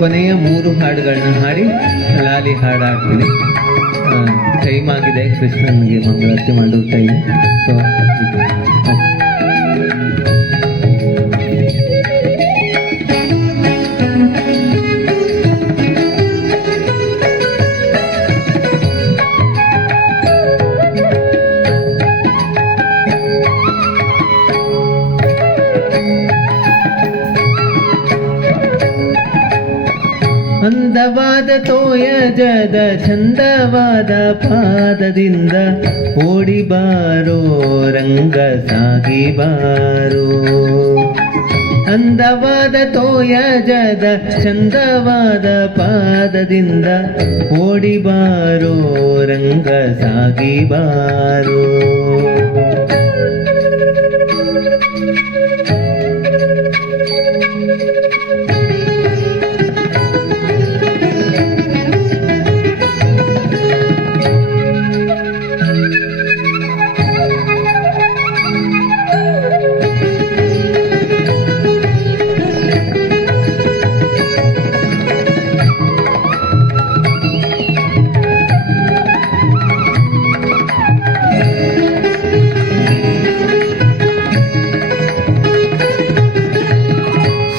ಕೊನೆಯ 3 ಹಾಡುಗಳನ್ನ ಹಾಡಿ ಲಾಲಿ ಹಾಡು ಹಾಡ್ತೀನಿ. ಟೈಮ್ ಆಗಿದೆ, ಕೃಷ್ಣನಿಗೆ ಮಂಗಳಾರತಿ ಮಾಡೋ ಟೈಮ್. ಸೊ ಅಂದವಾದ ತೋಯಜದ ಚಂದವಾದ ಪಾದದಿಂದ ಓಡಿ ಬಾರೋ ರಂಗ ಸಾಗಿ ಬಾರೋ. ಅಂದವಾದ ತೋಯಜದ ಚಂದವಾದ ಪಾದದಿಂದ ಓಡಿ ಬಾರೋ ರಂಗ ಸಾಗಿ ಬಾರೋ.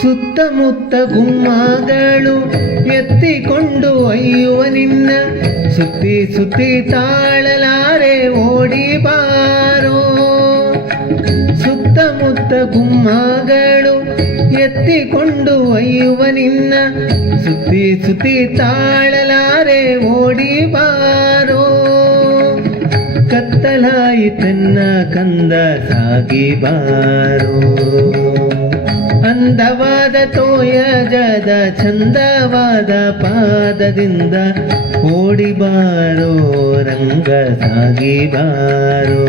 ಸುತ್ತಮುತ್ತ ಗುಮ್ಮಗಳು ಎತ್ತಿಕೊಂಡು ಒಯ್ಯುವ ನಿನ್ನ ಸುತ್ತಿ ಸುತ್ತಿ ತಾಳಲಾರೆ ಓಡಿ ಬಾರೋ. ಸುತ್ತಮುತ್ತ ಗುಮ್ಮಗಳು ಎತ್ತಿಕೊಂಡು ಒಯ್ಯುವ ನಿನ್ನ ಸುತ್ತಿ ಸುತ್ತಿ ತಾಳಲಾರೆ ಓಡಿ ಬಾರೋ. ಕತ್ತಲಾಯಿತನ್ನ ಕಂದ ಸಾಗಿ ಬಾರೋ. ಅಂದವಾದ ತೋಯಜದ ಚಂದವಾದ ಪಾದದಿಂದ ಓಡಿ ಬಾರೋ ರಂಗ ಸಾಗಿ ಬಾರೋ.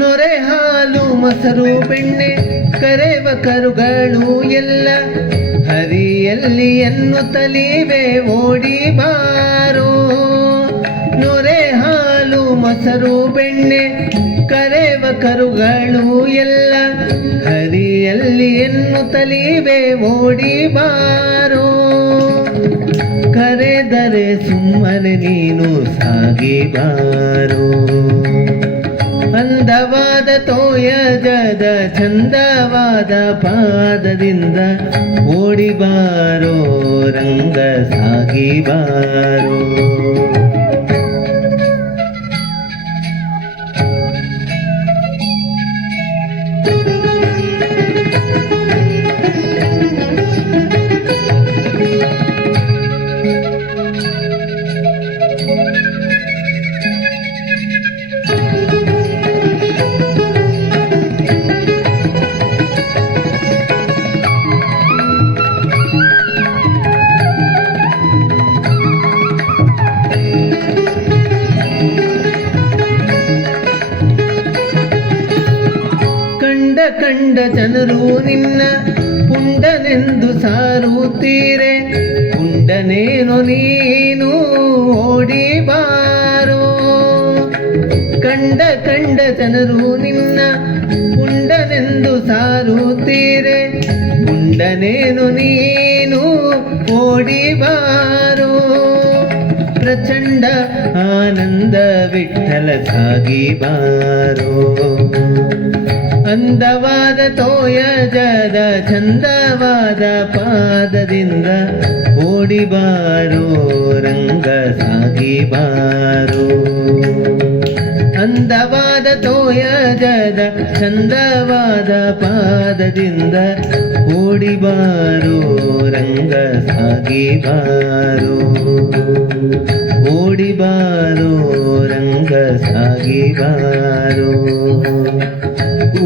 ನೊರೆ ಹಾಲು ಮೊಸರು ಬೆಣ್ಣೆ ಕರೆವ ಕರುಗಳು ಎಲ್ಲ ಹರಿಯಲ್ಲಿ ಎನ್ನುತ್ತಲಿವೆ ಓಡಿ ಬಾರೋ. ನೊರೆ ಹಾಲು ಮೊಸರು ಬೆಣ್ಣೆ ಕರೆವ ಕರುಗಳು ಎಲ್ಲ ಹರಿಯಲ್ಲಿ ಎನ್ನುತ್ತಲಿವೆ ಓಡಿ ಬಾರೋ. ಕರೆದರೆ ಸುಮ್ಮನೆ ನೀನು ಸಾಗಿ ಬಾರೋ. ಅಂದವಾದ ತೋಯಜದ ಚಂದವಾದ ಪಾದದಿಂದ ಓಡಿ ಬಾರೋ ರಂಗ ಸಾಗಿ ಬಾರೋ. ಕಂಡ ಜನರು ನಿನ್ನ ಪುಂಡನೆಂದು ಸಾರುತ್ತೀರೆ. ಪುಂಡನೇನು ನೀನು ಓಡಿ ಬಾರೋ. ಕಂಡ ಜನರು ನಿನ್ನ ಪುಂಡನೆಂದು ಸಾರುತ್ತೀರೆ. ಪುಂಡನೇನು ನೀನು ಓಡಿ ಬಾರೋ. ಪ್ರಚಂಡ ಆನಂದ ವಿಠಲ ಸಾಗಿ ಬಾರೋ. ಅಂದವಾದ ತೋಯಜದ ಚಂದವಾದ ಪಾದದಿಂದ ಓಡಿ ಬಾರೋ ರಂಗ ಸಾಗಿ ಬಾರೋ. ಅಂದವಾದ ತೋಯಜದ ಚಂದವಾದ ಪಾದದಿಂದ ಓಡಿ ಬಾರೋ ರಂಗ ಸಾಗಿ ಬಾರೋ ಓಡಿ ಬಾರೋ ರಂಗ ಸಾಗಿ ಬಾರೋ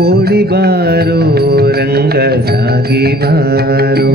ಓಡಿ ಬಾರೋ ರಂಗ ಸಾಗಿ ಬಾರೋ